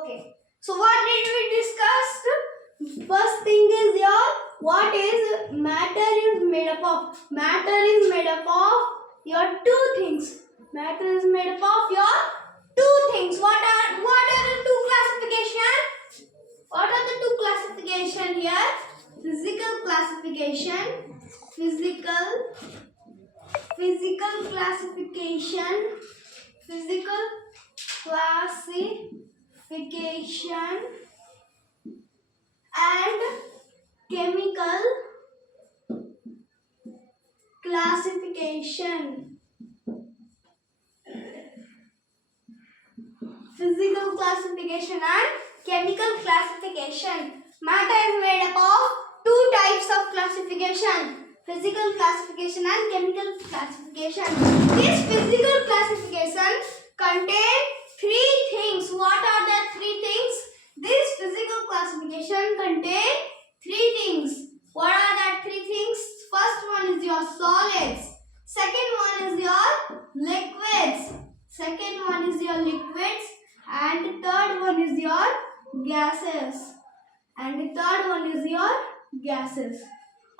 Okay. So what did we discuss? First thing is your what is matter is made up of. Matter is made up of your two things. Matter is made up of your two things. What are the two classification? What are the two classification here? Physical classification. Physical classification. Physical classification and chemical classification. Physical classification and chemical classification. Matter is made up of two types of classification. Physical classification and chemical classification. This physical classification contain three things. What are the three things? This physical classification contain three things. What are the three things? First one is your solids. Second one is your liquids. Second one is your liquids. And third one is your gases. And the third one is your gases.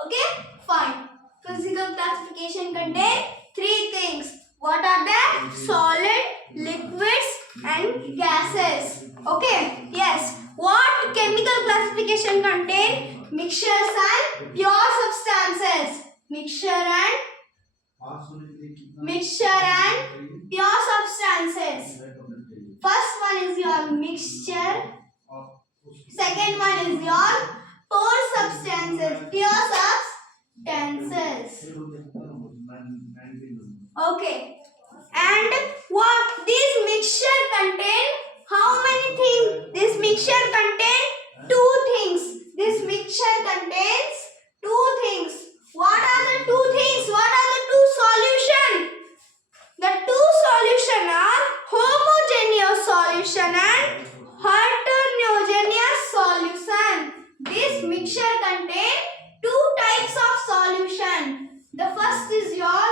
Okay? Fine. Physical classification contain three things. What are they? Solid, liquids and gases. Okay? Yes. What chemical classification contain? Mixtures and pure substances. Mixture and pure substances. First one is your mixture. Second one is your pure substances. Pure substances. Okay. And what this mixture contain? How many things? This mixture contain two things. This mixture contains two things. What are the two things? What are the two solutions? The two solutions are homogeneous solution and heterogeneous solution. This mixture contains two types of solution. The first is your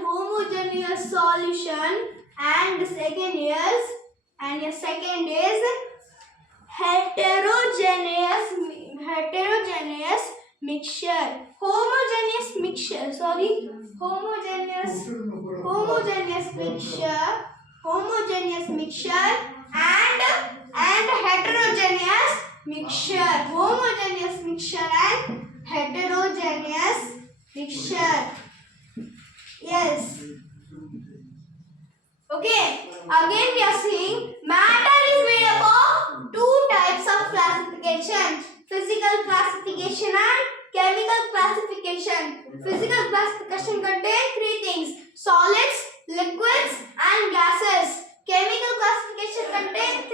homogeneous solution, and the second is heterogeneous mixture. Homogeneous mixture and heterogeneous mixture. Homogeneous mixture and heterogeneous mixture. Yes. Okay. Again we are seeing matter is made up of two types of classification. Physical classification and chemical classification. Physical classification contains three things: solids, liquids and gases. Chemical classification contains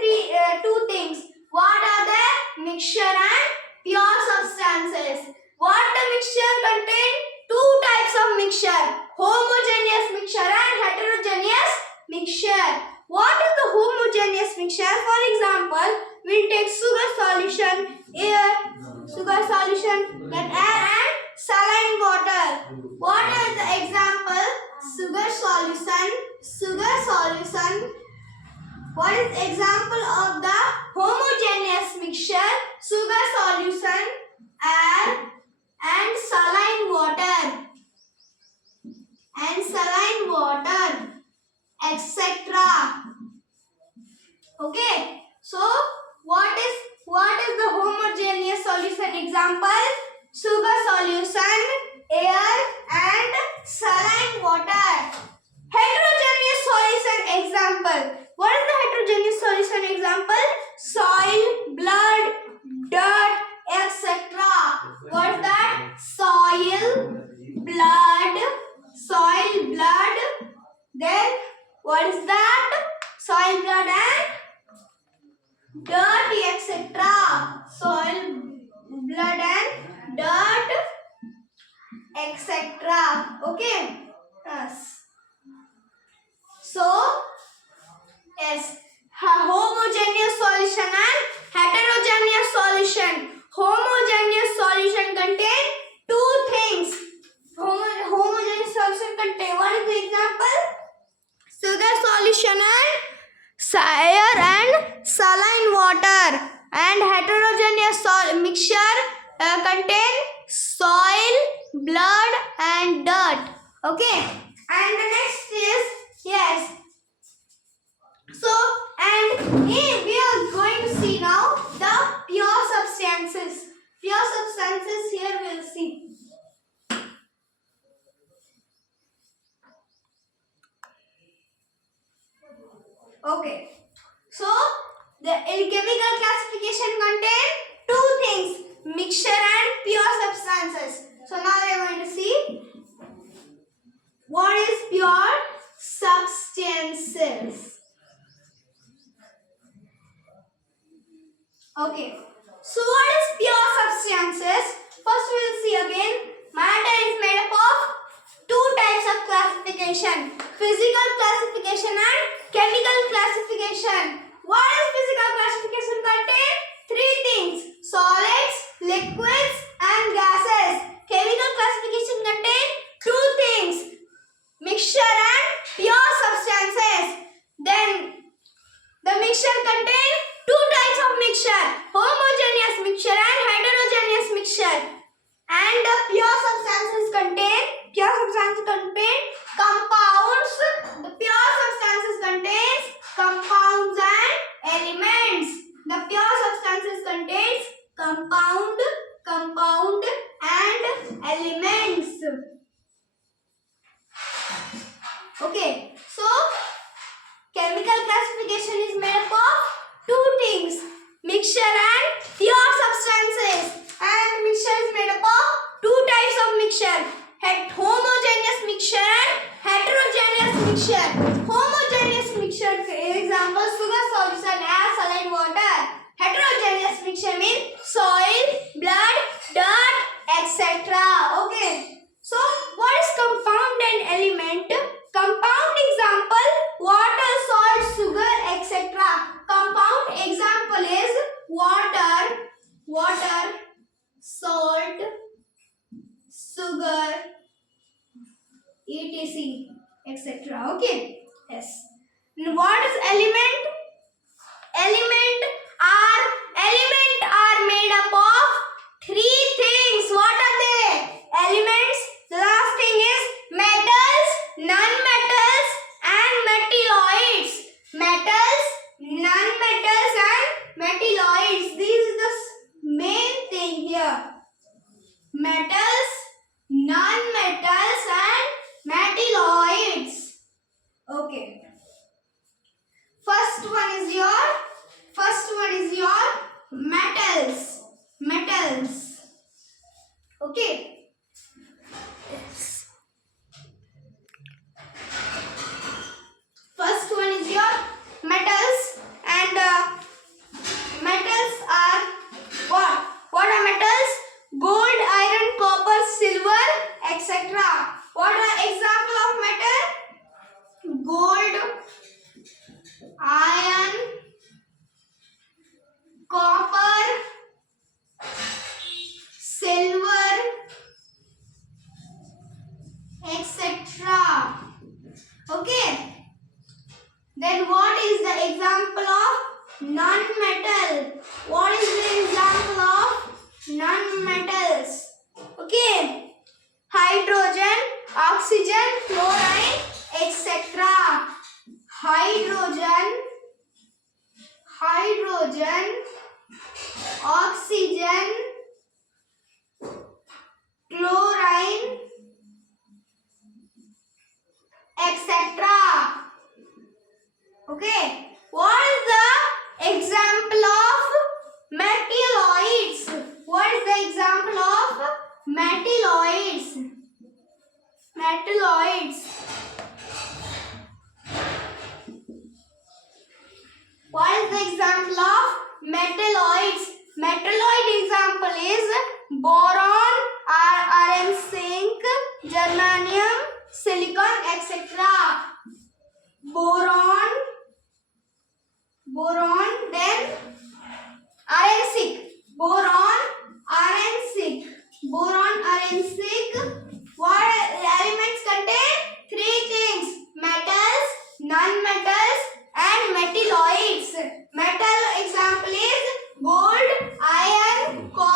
two things. What are they? Mixture and pure substances. What the mixture contain? Two types of mixture: homogeneous mixture and heterogeneous mixture. What is the homogeneous mixture? For example, we'll take sugar solution, then air and saline water. What is the example? Sugar solution. What is example of the homogeneous mixture? Sugar solution, air and saline water, etc. Okay. So what is the homogeneous solution example? Sugar solution, air and saline water. Heterogeneous solution example. What is the heterogeneous solution example? Soil, blood, dirt, etc. What is that? Soil, blood. Then what is that? Soil, blood and dirt, etc. Soil, blood and dirt, etc. Okay. Yes. So, yes. Homogeneous solution and heterogeneous solution. Homogeneous solution contain two things. Homogeneous solution contain contain soil, blood and dirt. Okay, and the next is, yes, so and here we are going to see now the pure substances. Pure substances, here we will see. Okay, so the chemical classification contain two things, mixture and pure substances. So now we are going to see what is pure substances. Okay, so what is pure substances? First we will see again, matter is made up of two types of classification, physical classification and chemical classification. What is physical classification contain? Three things, solids, liquids and gases. Chemical classification contain two things, mixture and pure substances. Then the mixture contain two types of mixture, homogeneous mixture and heterogeneous mixture. And the pure substances contain compounds. The pure substances contains compounds and elements. The pure substances contains compound and elements. Okay, so chemical classification is made up of two things, mixture and pure substances. And mixture is made up of two types of mixture, homogeneous mixture and heterogeneous mixture. Homogeneous mixture, for example, sugar solution, air, saline, water. Heterogeneous mixture means soil, blood, dirt, etc. Okay. So what is compound and element? Compound example, water, salt, sugar, etc. Compound example is water, salt, sugar, etc. etc. Okay. Yes. And what is element? Element are made up of three things. What are they? Elements. The last thing is metals, non-metals and metalloids. Metals, non-metals and metalloids. This is the main thing here. Metals, non-metals and metalloids. Okay. First one is your metals. Okay. Yes. First one is your metals, and metals are what? What are metals? Gold, iron, copper, silver, etc. What are example of metal? Gold, iron, copper, silver, etc. Okay. Then what is the example of non-metal? What is the example of non-metals? Okay. Hydrogen, oxygen, chlorine, etc. Hydrogen, oxygen, chlorine, etc. Okay. What is the example of metalloids? What is the example of metalloids? What is the example of metalloids? Metalloid example is boron, iron, zinc, germanium, silicon, etc. Boron, then arensic. Boron, arensic. What elements contain? Three things: metals, non-metals, and metalloids. Metal example is gold, iron, copper.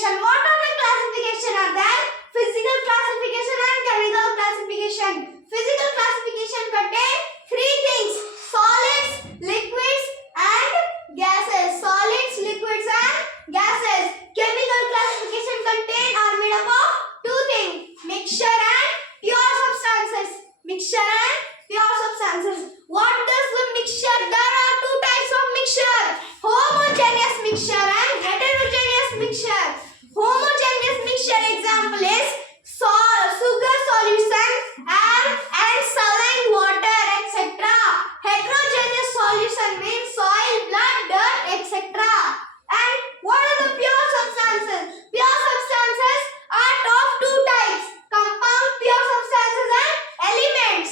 classification. What are the classification are there? Physical classification and chemical classification. Physical classification contain three things: solids, liquids and gases. Solids, liquids and gases. Chemical classification contain are made up of two things: mixture and pure substances. Mixture and pure substances. What does the mixture? There are two types of mixture: homogeneous mixture and heterogeneous mixture. Homogeneous mixture example is sugar solution, air and saline water, etc. Heterogeneous solution means soil, blood, dirt, etc. And what are the pure substances? Pure substances are of two types: compound pure substances and elements.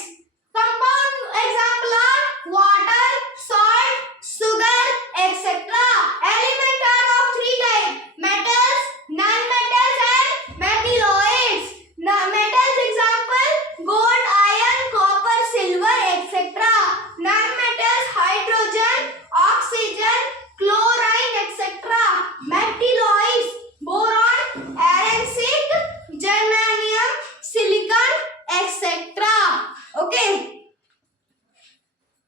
Compound example are water, salt, sugar, etc. Element are of three types: metals, non-metals and metalloids. Metals example gold, iron, copper, silver, etc. Non-metals hydrogen, oxygen, chlorine, etc. Metalloids boron, arsenic, germanium, silicon, etc. Okay.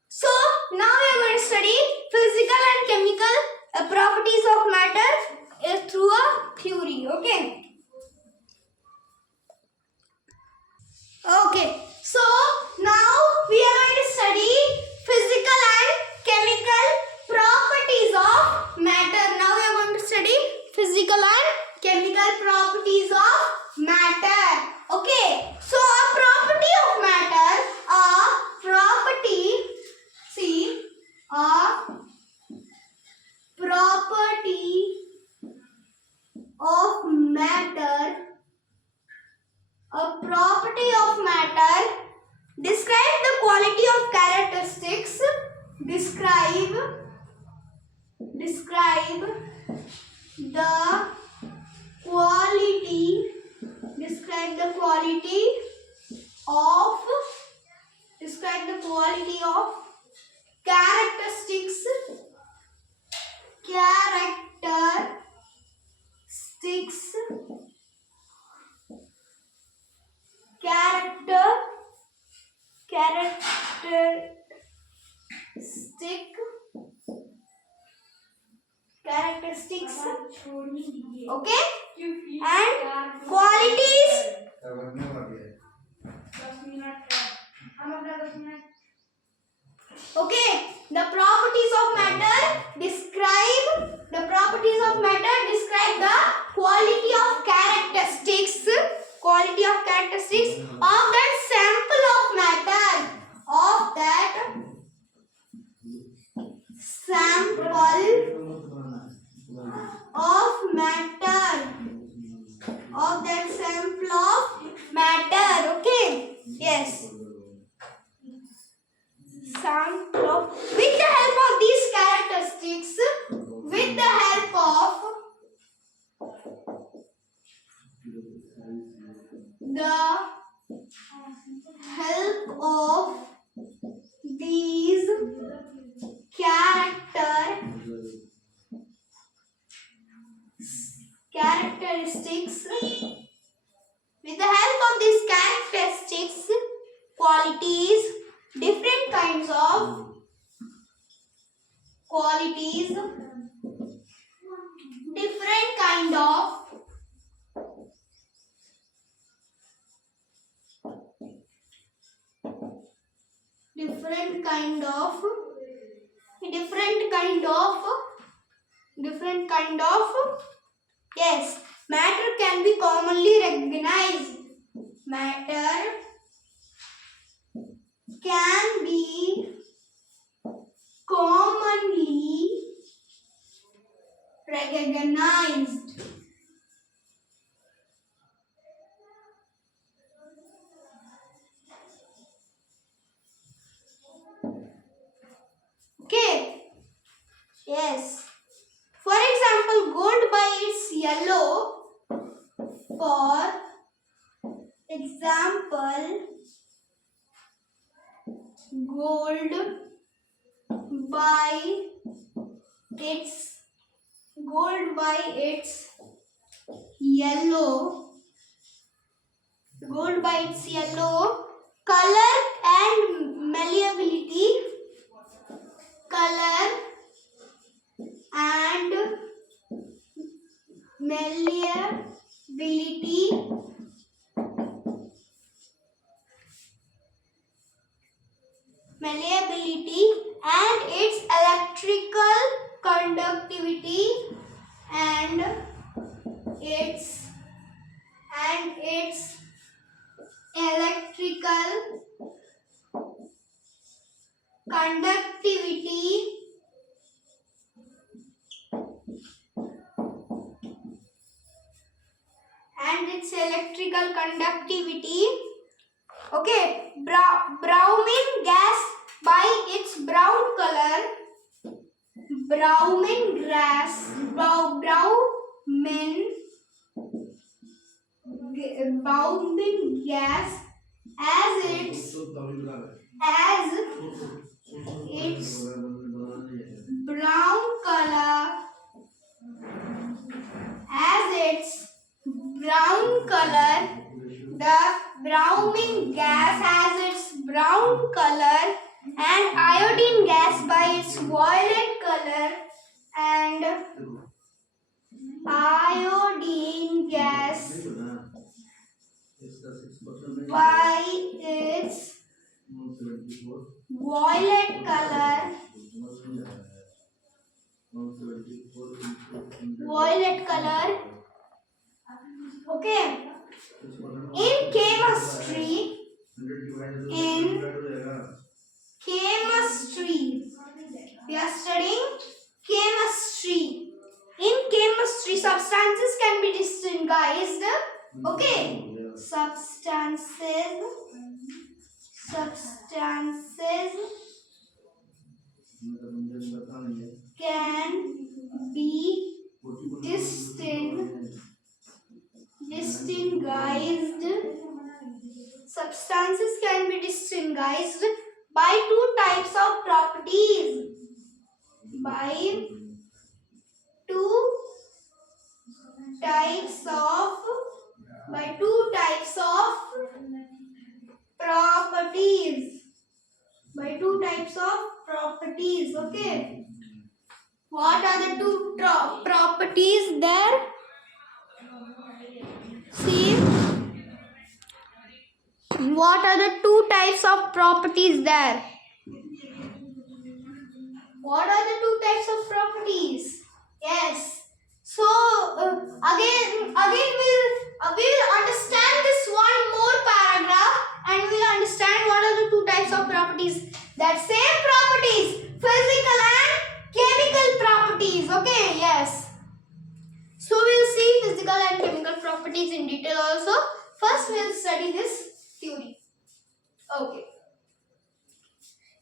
So now we are going to study physical and chemical properties of matter through a theory. Okay. Okay. So now we are going to study physical and chemical properties of matter. Now we are going to study physical and chemical properties of matter. Okay. So a property of matter, a property, see, a property of matter, a property of matter describe the quality of characteristics, describe the quality, describe the quality of, describe the quality of characteristics, characteristics, characteristics, okay, and qualities. Okay, the properties of matter describe the properties of matter describe the quality of characteristics, quality of characteristics of that sample of matter, of that sample of matter, of that sample of matter. Okay, yes, sample of, with the help of these characteristics, with the help of these characteristics, with the help of these characteristics, qualities, different kinds of qualities, different kind of different kind of, yes, matter can be commonly recognized. Matter can be commonly recognized. Okay. Yes. For example, gold by its yellow. For example, gold by its yellow, gold by its yellow, color and malleability, color and malleability, and its electrical conductivity and its electrical conductivity okay, browning gas by its brown color, browning gas as its brown color the browning gas has its brown color and iodine gas by its violet color and iodine gas by its violet color. Okay. In chemistry, we are studying chemistry. In chemistry, substances can be distinguished. Okay. Substances can be distinguished by two types of properties. Okay. What are the two properties there? See, what are the two types of properties there? What are the two types of properties? Yes. So again we'll understand this one more paragraph and we'll understand what are the two types of properties. That same properties, physical and chemical properties. Okay, yes. So we'll see physical and chemical properties in detail also. First we'll study this theory. Okay.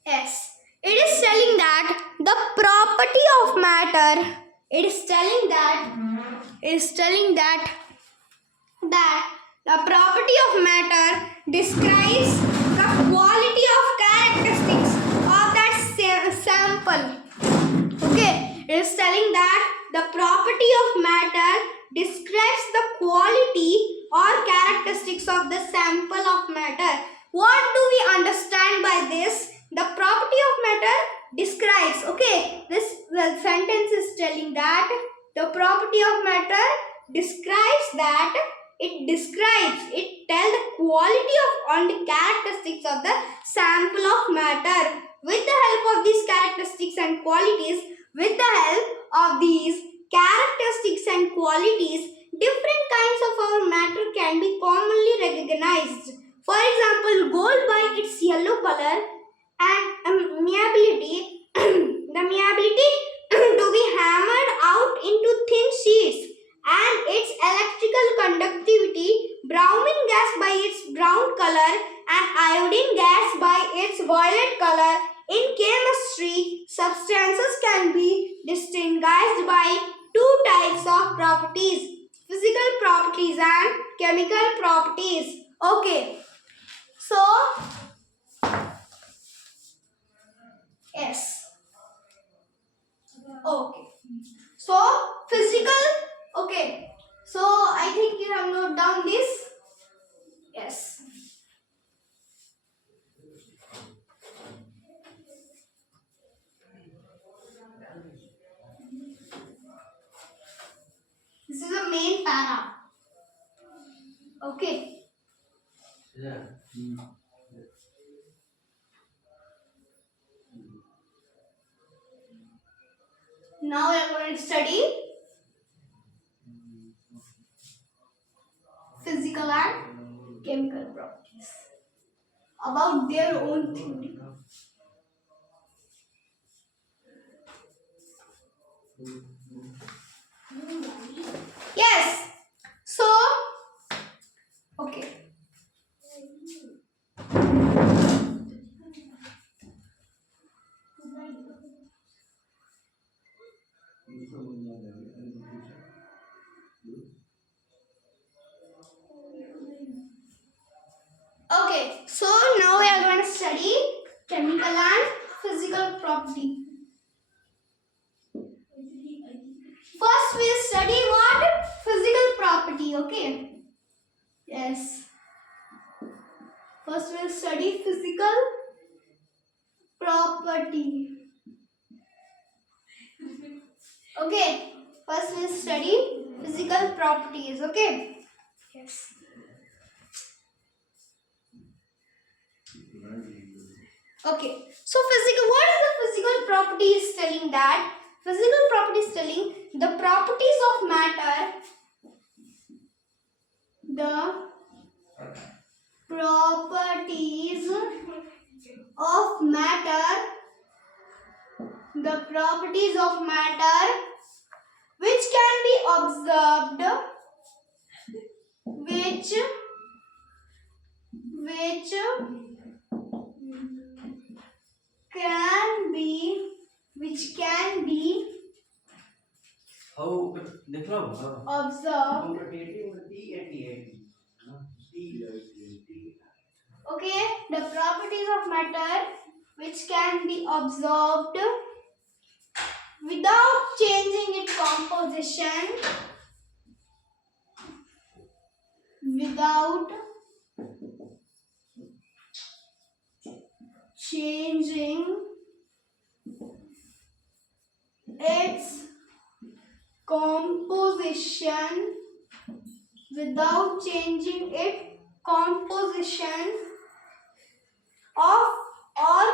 Yes. It is telling that the property of matter, the property of matter describes the quality of characteristics of that sample. Okay, it is telling that the property of matter describes the quality or characteristics of the sample of matter. What do we understand by this? The property of matter describes. Okay, the sentence is telling that the property of matter describes that it tells the quality of the characteristics of the sample of matter. With the help of these characteristics and qualities, different kinds of our matter can be commonly recognized. For example, gold by its yellow color and malleability, the malleability to be hammered out into thin sheets, and its electrical conductivity, browning gas by its brown color and iodine gas by its violet color. In chemistry, substances can be distinguished by two types of properties: physical properties and chemical properties. Okay. So, yes. Okay. So, physical. Okay. So, I have noted down this? Yes. This is the main para. Okay. Yeah. Now we are going to study physical and chemical properties about their own theory. Yes. So, okay. Okay, so now we are going to study chemical and physical property. First we'll study what? Physical property, okay? Yes. First we'll study physical property. Okay, first we'll study physical properties, okay? Yes. Okay, so what is the physical property is telling that? Physical property is telling the properties of matter, the properties of matter, the properties of matter which can be observed, which can be How देख लो observed. Okay, the properties of matter which can be observed without changing its composition, without changing its composition, without changing its composition of or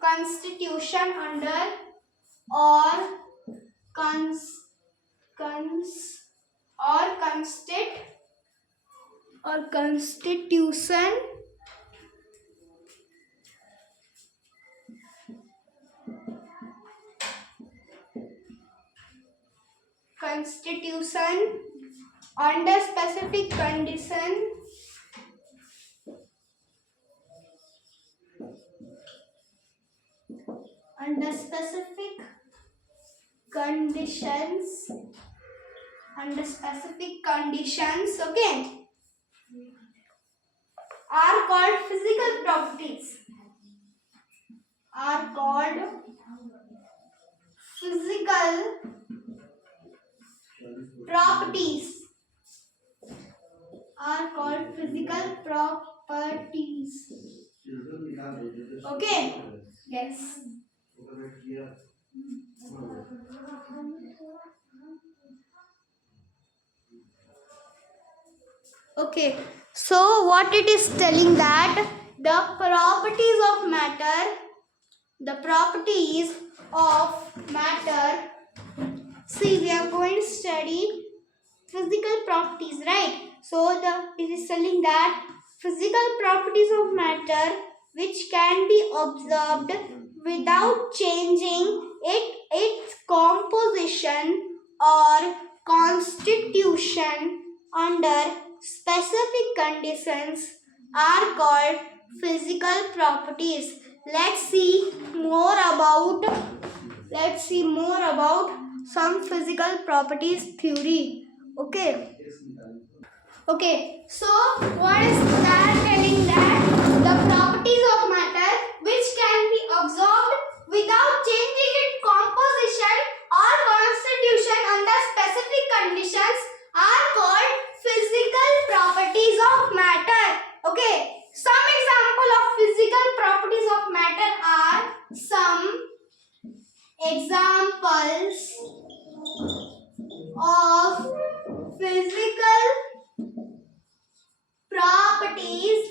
constitution under or constitution under specific condition, under specific conditions, okay, are called physical properties, are called physical properties, are called physical properties. Okay, yes. Okay, so what it is telling that the properties of matter, see, we are going to study physical properties, right? So it is telling that physical properties of matter which can be observed without changing its composition or constitution under specific conditions are called physical properties. Let's see more about some physical properties theory. Okay. Okay, so what is that telling that the properties of matter which can be observed without changing its composition or constitution under specific conditions are called of physical properties.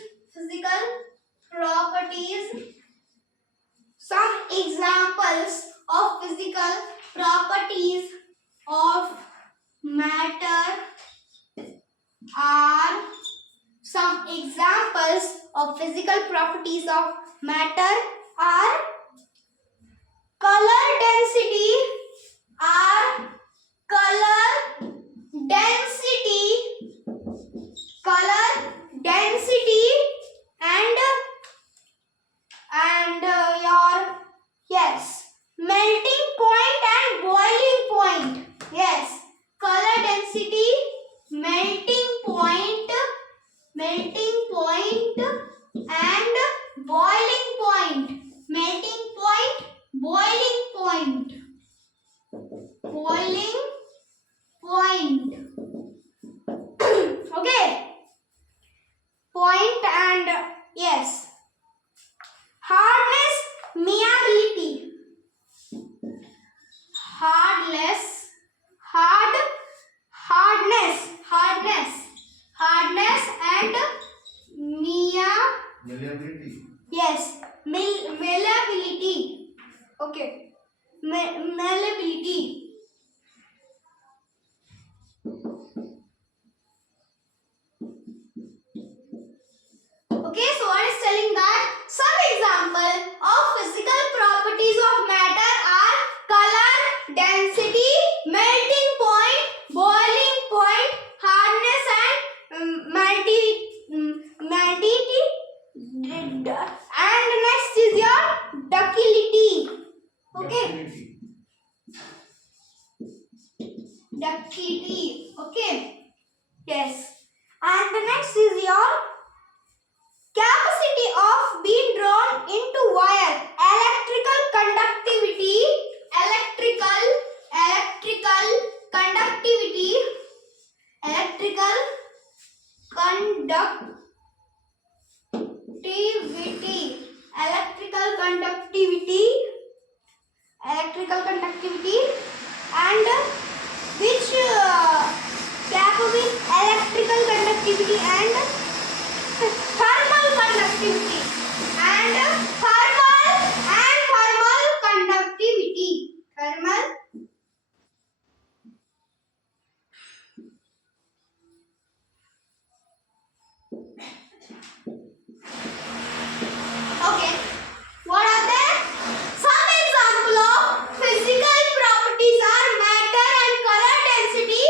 Some examples of physical properties of matter are color density and your yes melting point and boiling point. Yes, color density, melting point and boiling point. Okay, point and yes, hardness, malleability. Hardness and Malleability. yes, malleability. Okay, malleability. Okay, so what is telling that some example of physical properties of matter are color, density, melting point, boiling point, hardness and malleability. And next is your ductility. Okay, ductility. Okay, yes. And the next is your capacity of being drawn into wire, electrical conductivity, and which cap with electrical conductivity and thermal conductivity and thermal conductivity. Okay. What are they? Some example of physical properties are matter and color density,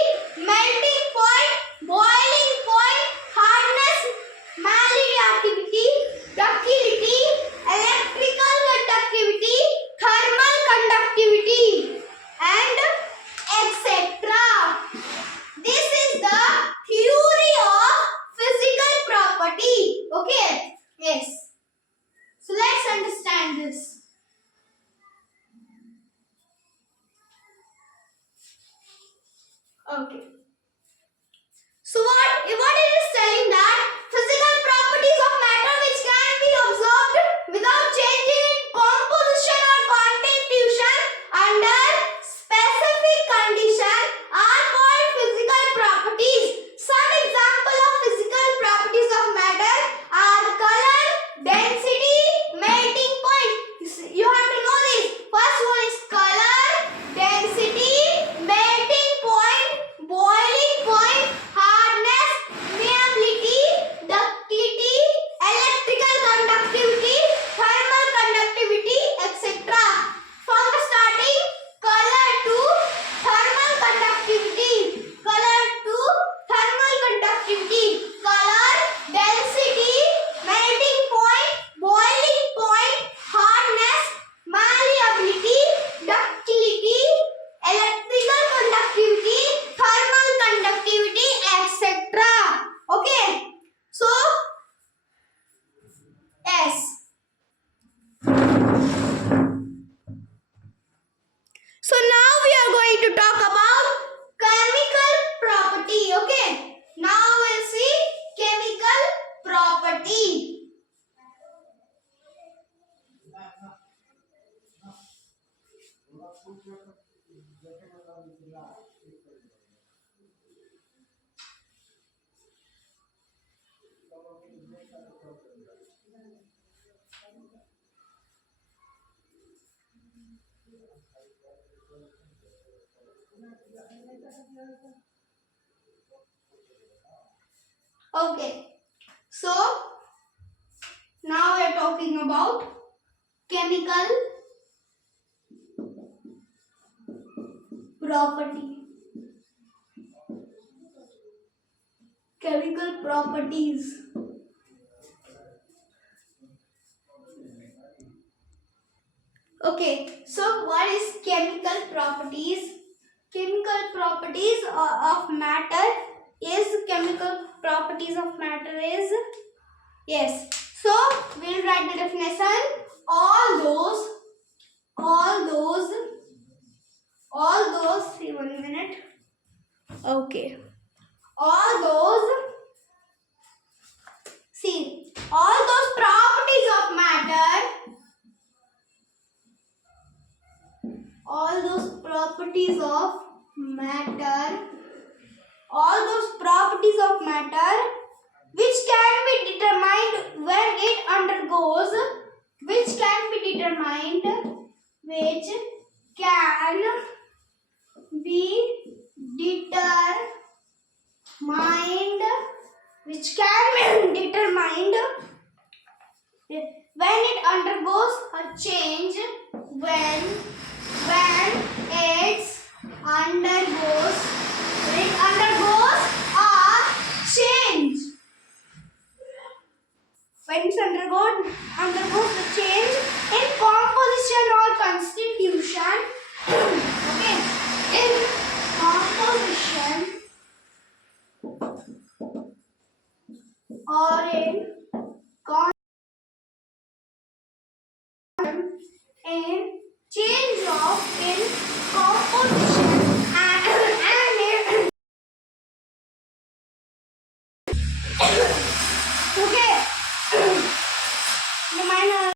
Okay, so now we are talking about chemical property. Chemical properties. Okay, so what is chemical properties? Chemical properties of matter is yes. So we'll write the definition. All those. See, 1 minute. Okay. All those properties of matter. All those properties of matter which can be determined when it undergoes which can be determined when it undergoes a change when it undergoes a change when it undergoes a change in composition or constitution. Okay, in composition or in change of in composition and okay. Reminder,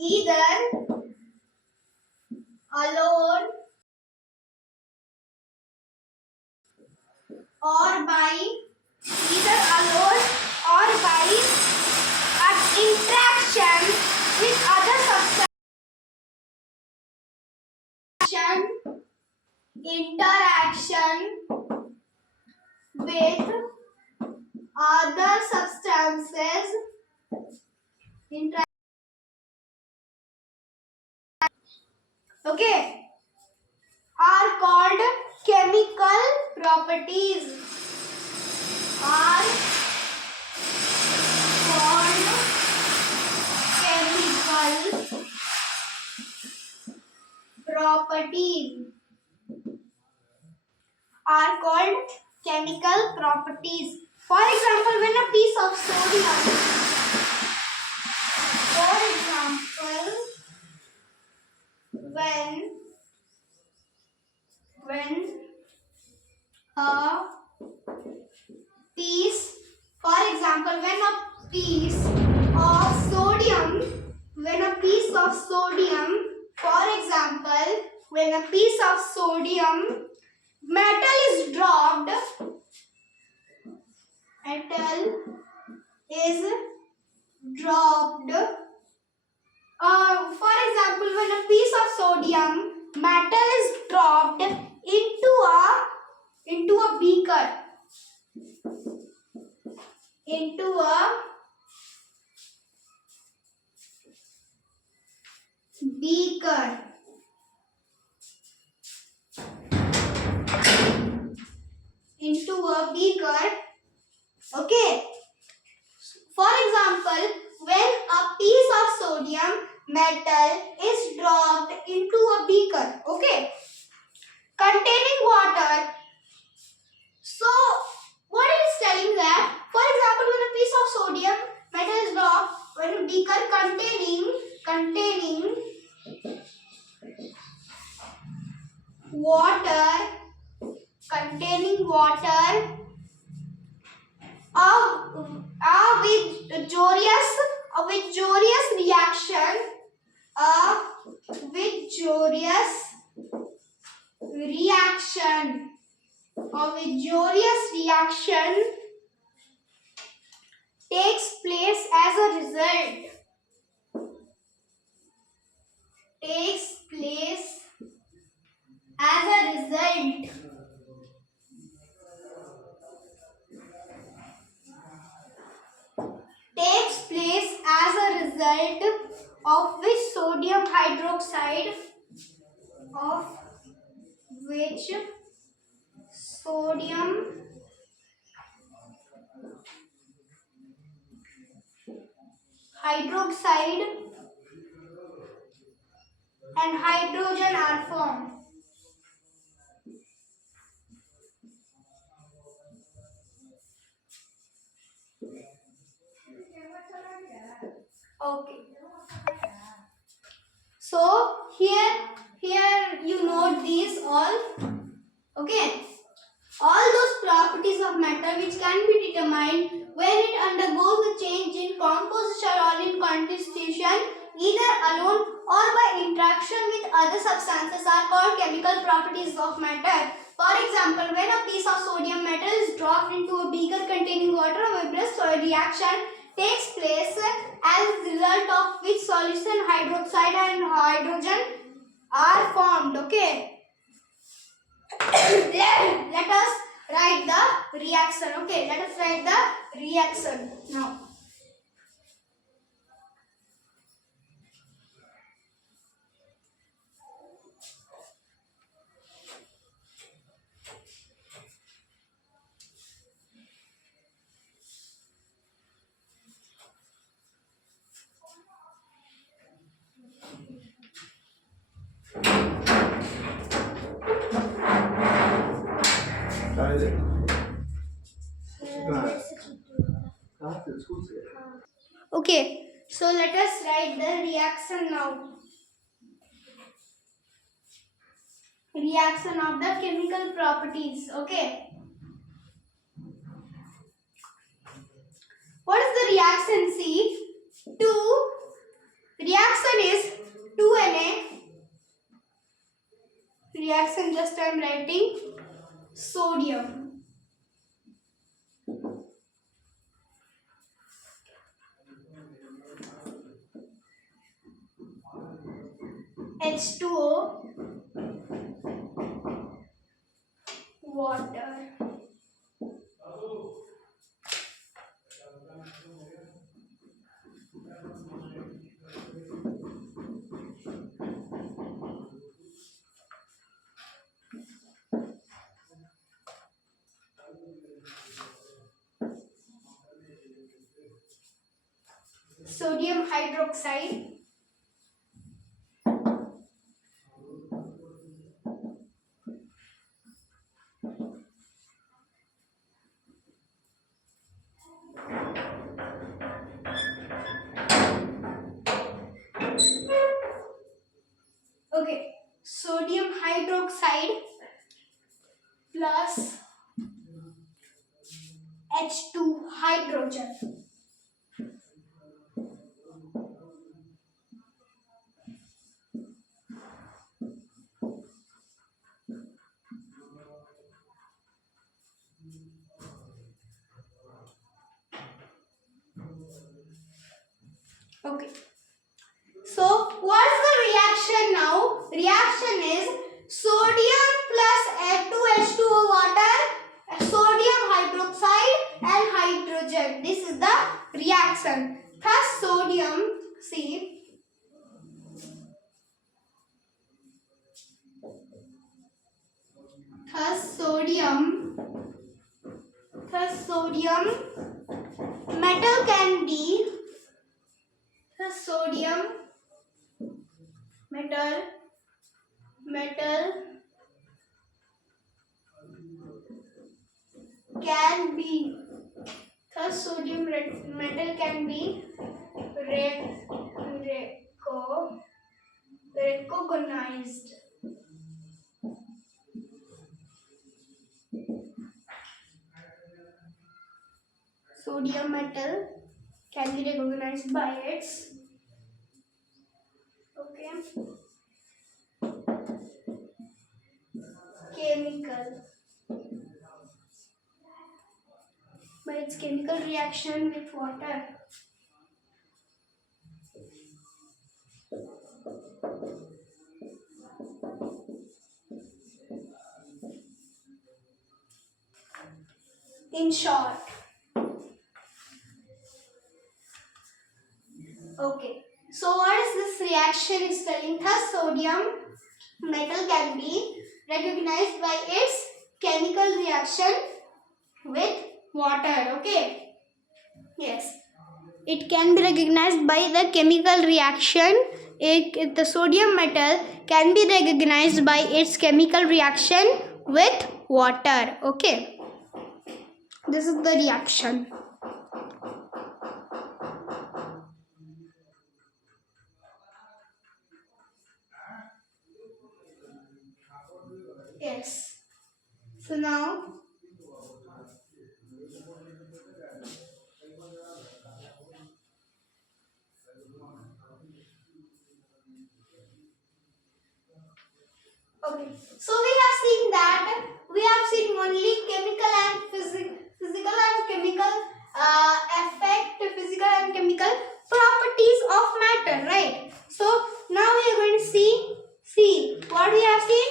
either alone or by an interaction with other substance. Interaction with other substances. Okay, are called chemical properties. Are called chemical properties. Are called chemical properties. For example, when a piece of sodium. For example, when a piece of sodium metal is dropped for example, when a piece of sodium metal is dropped into a beaker, okay. For example, when a piece of sodium metal is dropped into a beaker, okay, containing water. So, what it is telling that, for example, when a piece of sodium metal is dropped in a beaker containing water, a Victorious reaction takes place as a result takes place as a result takes place as a result of which sodium hydroxide of which sodium hydroxide and hydrogen are formed. Okay. So here you note these all. Okay. All those properties of matter which can be determined when it undergoes a change in composition or in constitution, either alone or by interaction with other substances, are called chemical properties of matter. For example, when a piece of sodium metal is dropped into a beaker containing water, a vigorous reaction takes place as a result of which solution hydroxide and hydrogen are formed. Okay. Let us write the reaction. Okay, let us write the reaction now. Okay, so let us write the reaction now. Reaction of the chemical properties. Okay. What is the reaction? See, 2 reaction is 2Na. Reaction just I am writing sodium. H2O, water. Sodium hydroxide. Okay, sodium hydroxide plus H2 hydrogen. Okay. So what's the reaction now? Reaction is sodium plus H2O water, sodium hydroxide and hydrogen. This is the reaction. Thus sodium, see, thus sodium metal can be, thus sodium metal can be, thus sodium metal can be recognized. Sodium metal can be recognized by its chemical, by its chemical reaction with water. In short, okay. So what is this reaction is telling us? Sodium metal can be recognized by its chemical reaction with water. Okay. Yes. It can be recognized by the chemical reaction. The sodium metal can be recognized by its chemical reaction with water. Okay. This is the reaction. Yes. So now, okay. So we have seen only chemical and physical and chemical effect, physical and chemical properties of matter, right? So now we are going to see what we have seen,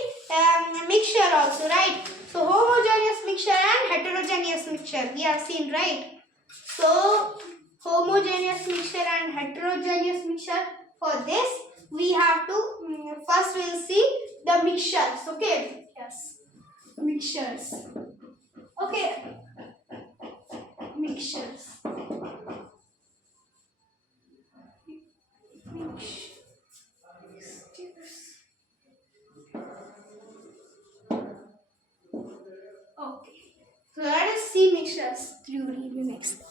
mixture also, right? So homogeneous mixture and heterogeneous mixture we have seen, right? So homogeneous mixture and heterogeneous mixture. For this we have to first we'll see the mixtures. Okay. Yes. Mixtures. Okay. Mixtures. Mixtures. Okay. So let us see mixtures through next.